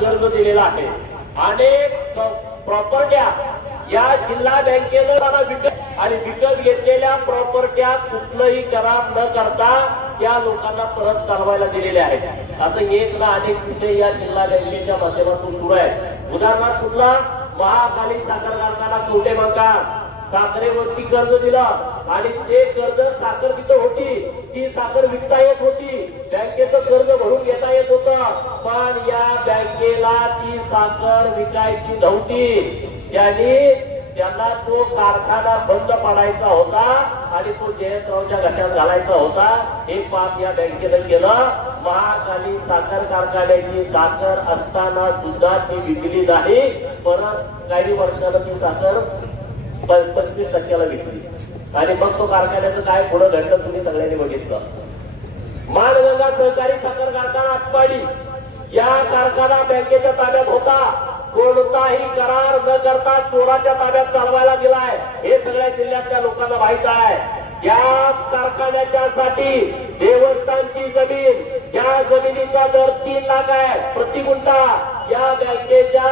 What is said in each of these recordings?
कर्ज दिलेला आहे अनेक प्रॉपर्ट्या या जिल्हा बँकेनं विकत आणि विकत घेतलेल्या प्रॉपर्ट्या कुठलंही करार न करता त्या लोकांना परत चालवायला दिलेल्या आहेत. असं एक ना अनेक विषय या जिल्हा बँकेच्या माध्यमातून सुरू आहे. उदाहरणार्थ कुठला महाकाली साखर कारखाना कोठे बंका साखरेवरती कर्ज दिलं आणि ते कर्ज साखर तिथं होती. ती साखर विकता येत होती. बँकेचं कर्ज भरून घेता येत होतं. पण या बँकेला ती साखर विकायची नव्हती. त्यांनी त्यांना तो कारखाना बंद पाडायचा होता आणि तो जयंतरावच्या घशात घालायचा होता. हे पाप या बँकेनं केलं. महाकाली साखर कारखान्याची साखर असताना सुद्धा ती विकली नाही. परत काही वर्षाला ती साखर पंचवीस टक्क्याला विकली. आणि मग तो कारखान्याचं काय पुढं घडलं तुम्ही सगळ्यांनी बघितलं. मानगंगा सहकारी साखर कारखाना अटपाडी या कारखाना बँकेच्या ताब्यात होता. कोणताही करार न करता चोराच्या ताब्यात चालवायला दिलाय हे सगळ्या जिल्ह्यातल्या लोकांना माहीत आहे. या कारखान्याच्या साठी देवस्थानची जमीन ज्या जमिनीचा दर तीन लाख आहे प्रति गुंठा या बँकेच्या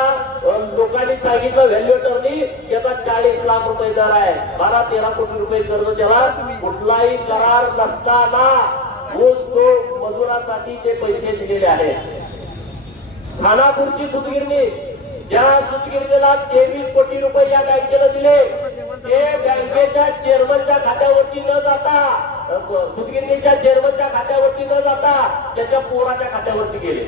लोकांनी सांगितलं व्हॅल्युएटरनी त्याचा चाळीस लाख रुपये दर आहे. बारा तेरा कोटी रुपये कर्ज त्याला कुठलाही करार नसताना ऊस तो मजुरासाठी ते पैसे दिलेले आहेत. खानापूरची सुतगिरणी ज्या सुतगिरणीला तेवीस कोटी रुपये या बँकेला दिले. ते बँकेच्या चेअरमनच्या खात्यावरती न जाता अ, सुतगिरणीच्या चेअरमनच्या खात्यावरती न जाता त्याच्या पोराच्या खात्यावरती गेले.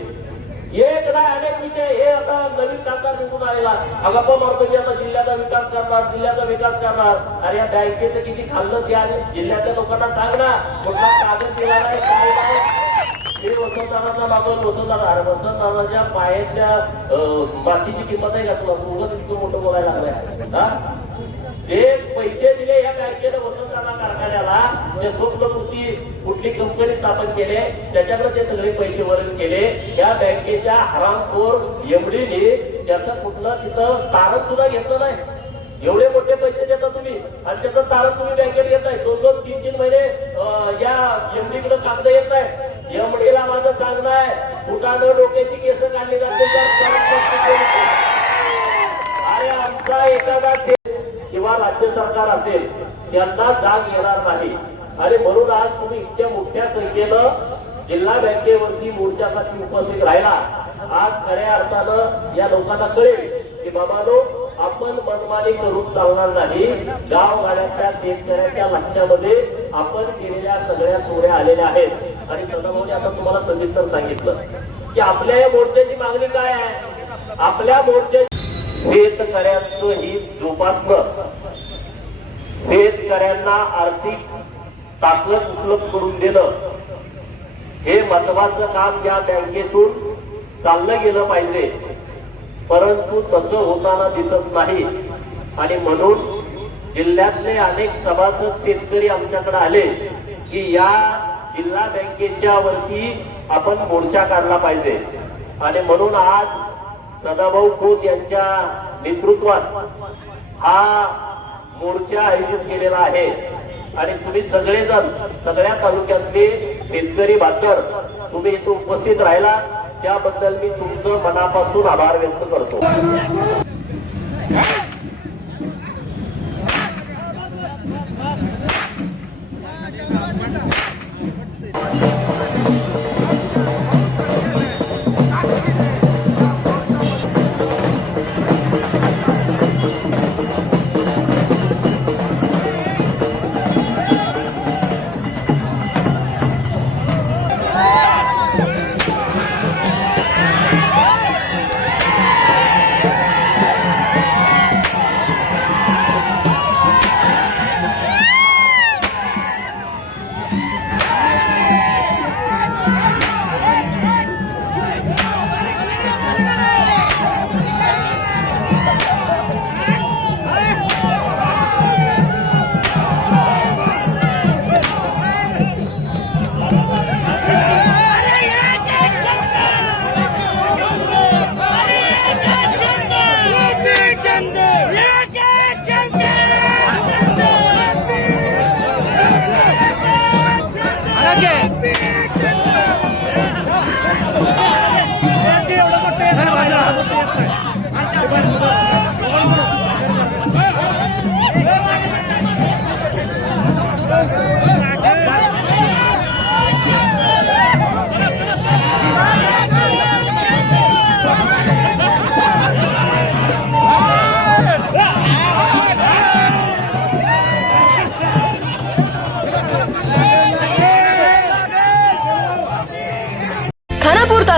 एक नाही अनेक विषय. हे आता नवीन सरकार निघून आलेला अगप्पा मारतो आता जिल्ह्याचा विकास करणार जिल्ह्याचा विकास करणार. अरे या बँकेचं किती खाल्लं ते आणि जिल्ह्यातल्या लोकांना सांग ना. कुठला कागद दिला नाही काय नाही. हे वसंतदाराचा मागून वसंतदादा अरे वसंतदाराच्या पायातल्या मातीची किंमत आहे का तुला? उगत इतकं मोठं बोलायला लागलाय. हा? जे पैसे दिले या बँकेनं वसंतदादा कारखान्याला ते स्वप्नपूर्ती कुठली कंपनी स्थापन केले त्याच्याकडे ते सगळे पैसे वरण केले या बँकेच्या हरामखोर एमडीने त्याचं कुठलं तिथं तारण सुद्धा घेतलं नाही. एवढे मोठे पैसे देता तुम्ही आणि त्याचं तारण तुम्ही बँकेत घेताय. दोन दोन तीन तीन महिने या एमडीकडे कागद येत आहे एमडीला माझं सांगणं आहे फुटानं डोक्याची केस काढली जाते तर अरे आमचा एखादा किंवा राज्य सरकार असेल त्यांना जाग येणार नाही. आणि म्हणून आज तुम्ही इतक्या मोठ्या संख्येनं जिल्हा बँकेवरती मोर्चासाठी उपस्थित राहिला. आज खऱ्या अर्थानं या लोकांना कळेल की बाबा बाबानो आपण मनमानी करून चालणार नाही. गावगाड्यातल्या शेतकऱ्याच्या लक्षामध्ये आपण केलेल्या सगळ्या चोऱ्या आलेल्या आहेत. आणि सदाभाऊने आता तुम्हाला सविस्तर सांगितलं की आपल्या या मोर्चाची मागणी काय आहे? आपल्या मोर्चा शेतकऱ्यांचं हित जोपासणं. शेतकऱ्यांना आर्थिक ताकद उपलब्ध करून देणं. हे महत्वाचं काम या बँकेतून चाललं गेलं पाहिजे. परंतु तसं होताना दिसत नाही. आणि म्हणून जिल्ह्यातले अनेक सभासद शेतकरी आमच्याकडे आले की या जिल्हा बँकेच्या वरती आपण मोर्चा काढला पाहिजे. आणि म्हणून आज सदाभाऊ खोत यांच्या नेतृत्वात हा मोर्चा आयोजित केलेला आहे. आणि तुम्ही सगळेजण सगळ्या तालुक्यातले शेतकरी बांधव तुम्ही इथे उपस्थित राहिला. त्याबद्दल मी तुमचं मनापासून आभार व्यक्त करतो.